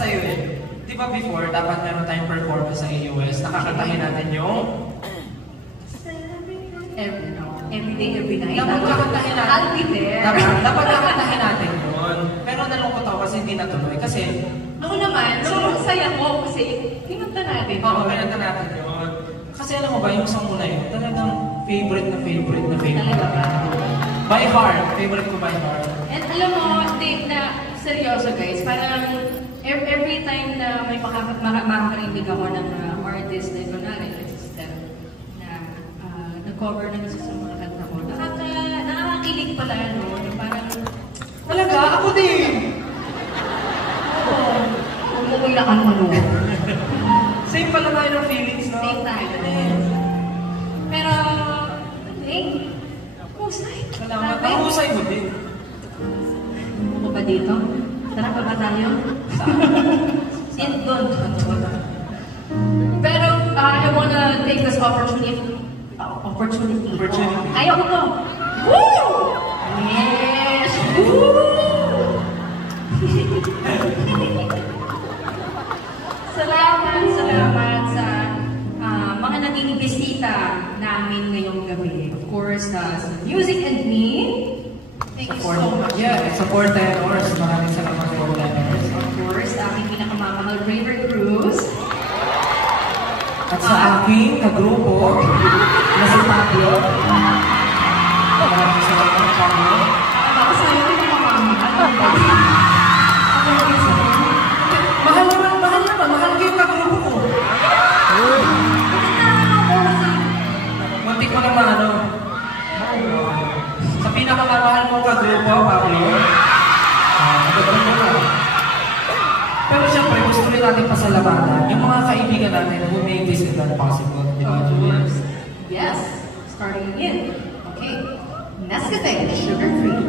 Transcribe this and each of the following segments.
sa'yo eh. Di ba before, dapat meron tayong performance sa AUS, nakakantahin natin yung... Every day, every night. Dapat kakantahin natin. I'll be there. Dapat kakantahin natin yun. Pero nalungkot ako kasi hindi natuloy. Kasi... Ako naman, sobrang saya ko kasi kinanta natin. Oo, kinanta natin yun. Kasi alam mo ba, yung song mo na yun, talagang favorite na favorite. Talaga ba? By heart. Favorite ko by heart. And alam mo, Dave, na seryoso guys, parang every time na may makakarinig ako ng artist na kunwari, na nag-cover ng isa sa mga kanta ko, nakakakilig pala, no? Parang, talaga? Ako din! Huwag mo iyakan mo, no? Same pala tayo ng feelings, no? Same tayo. Pero, husay. Salamat. Ang husay mo din. Ano ba dito? Sarap pa ba tayo? Saan? Doon. Pero, I wanna take this opportunity. Ayaw ko to. Woo! Yes! Woo! Salamat sa mga naging bisita namin ngayong gabi. Of course, sa Music and Me. Thank you so much. Yeah, it's a 4 tenors. Maraming salamat 4 tenors. Of course, sa aking pinakamamahal, Raver Cruz. At sa aking kagrupo, na si Pablo. Maraming salamat, Pablo. Ako sa'yo, pinakamamahal. Mahal ko yung kagrupo ko. Muntik mo naman, ano? Sa pinakamamahal mong kagrupo, Pablo. Kagrupo ka. Pero siyempre, gusto rin natin pasalamatan yung mga kaibigan natin who made this event possible. Di ba, Julia? Yes. Starting in. Okay. Nescafe Sugar-Free.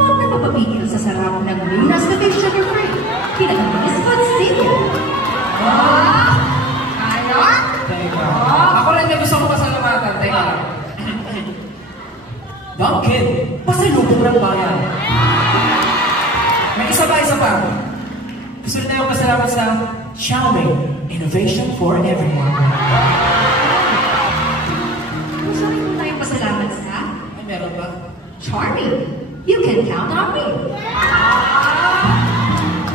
Huwag na mapapigil sa sarap ng new Nescafe Sugar-Free. Pinagaminis po sa senior. Ano? Teka. Ako rin na gusto ko pasalamatan. Teka. Dunkin, pasalubong ng bayan. May isa pa. Gusto rin tayong pasalamat sa Xiaomi, Innovation for Everyone. Gusto rin po tayong pasalamat sa Ay, meron ba? Charming. You can count on me.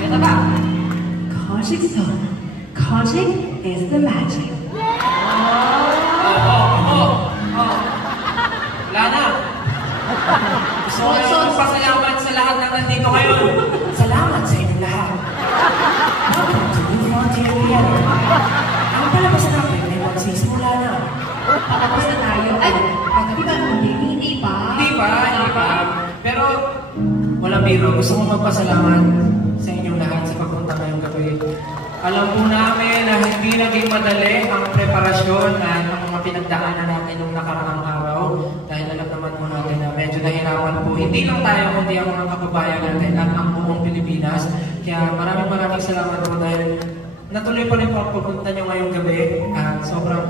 Ito ba? Kojic Song. Kojic is the magic. Wala na. Gusto ko yung pasalamat sa lahat na nandito ngayon. Salamat sa inyong lahat. Welcome to New Frontier Theater. Ano pala ba sa natin? May magsisimula na. Patapos na tayo. Ay, di ba? Hindi pa. Pero, walang biro. Gusto kong magpasalamat sa inyong lahat sa pagpunta ngayong gabi. Alam po namin na hindi naging madali ang preparasyon at ang mga pinagdaanan natin nung nakaraang araw. Dahil alam naman po natin na medyo nahirapan po. Hindi lang tayo, kundi ang mga kababayan natin at ang buong Pilipinas. Kaya maraming salamat po dahil natuloy pa rin po ang pagpunta nyo ngayong gabi. At sobrang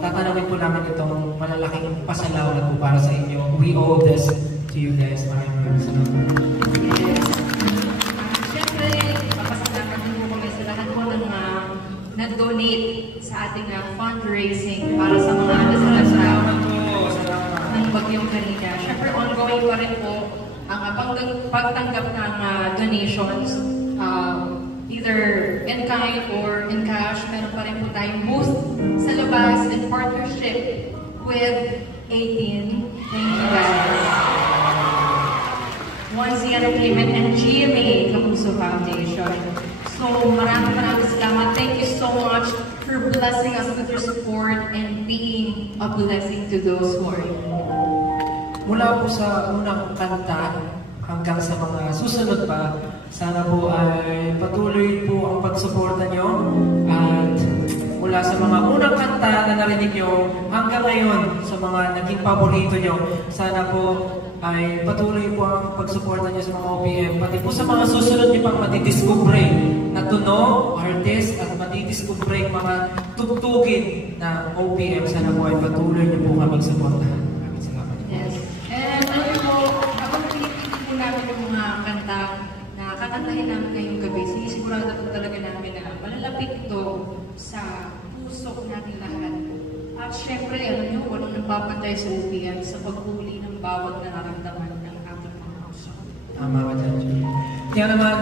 tatanawin po namin itong malalaking pasalamat po para sa inyo. We owe this to you guys. Maraming salamat. Siyempre, papasalamat din po kami sa lahat po ng nag-donate sa ating fundraising para sa mga nasalamat ng Bagyong Karina. Siyempre, ongoing pa rin po ang pagtanggap ng donations, either in kind or in cash. Meron pa rin po tayong booth sa labas in partnership with 18. Thank you guys. 1Z Entertainment and GMA Kapuso Foundation. So maraming salamat. Thank you so much for blessing us with your support and being a blessing to those who are in need. Mula po sa unang kanta hanggang sa mga susunod pa, sana po ay patuloy po ang pagsuporta nyo at mula sa mga unang kanta na narinig nyo hanggang ngayon sa mga naging paborito nyo, sana po ay patuloy po ang pagsuporta nyo sa mga OPM, pati po sa mga susunod nyo pang matidiscover na tunog, artist at matidiscover mga tugtugin na OPM, sana po ay patuloy nyo po kaming suportahan. Maraming salamat. Yes. And alam po, habang pinipili po namin yung mga kanta na kakantahin namin ngayong gabi, sinisigurado po talaga namin na malalapit ito sa puso natin lahat. At syempre, alam niyo, walang nagpapantay sa UPM sa paghuli ng bawat nararamdaman ng ating mga puso. Tama ka dyan, Julie. Kaya naman,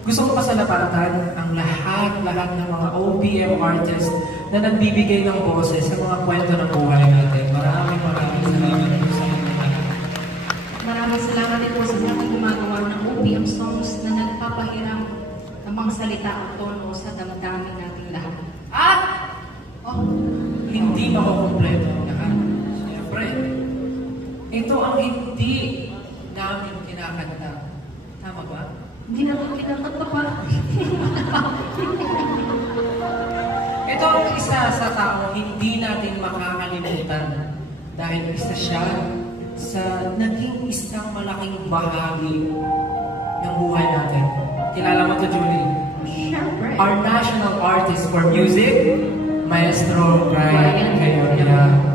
gusto ko pasalamatan ang lahat ng mga OPM artists na nagbibigay ng boses sa mga kwento ng buhay natin. Maraming salamat po sa inyo lahat. Maraming salamat din po sa lahat gumagawa ng OPM songs na nagpapahiram ng mga salita at tono sa damdamin nating lahat. At, Hindi makukumpleto ang lahat. Siyempre, ito ang hindi namin kinakanta. Tama ba? hindi na po kinakanta pa. Ito ang isa sa taong hindi natin makakalimutan dahil isa siya sa naging isang malaking bahagi ng buhay natin. Kilala mo to, Julie? Siyempre. Our national artist for music, Maestro Brian Cayonia.